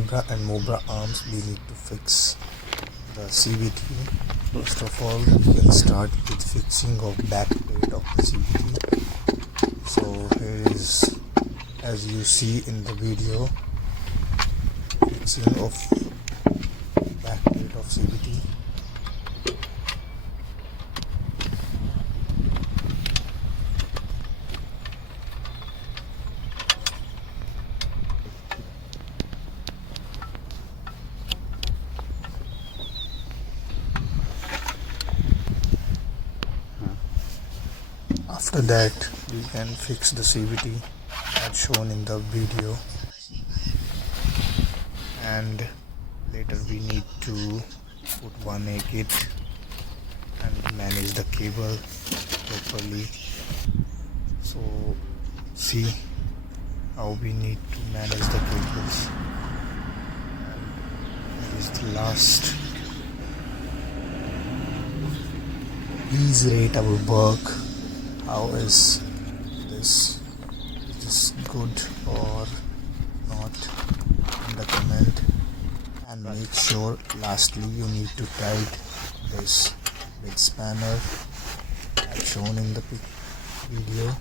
Mobra and Mobra arms, we need to fix the CBT. First of all, we can start with fixing of back plate of the CBT. So here is, as you see in the video, fixing of back plate of CBT. After that, we can fix the CBT as shown in the video, and later we need to put 1A kit and manage the cable properly. So see how we need to manage the cables. And here is the last. Please rate our work. How is this? Is this good or not in the comment? And make sure lastly you need to tight this with spanner as shown in the video.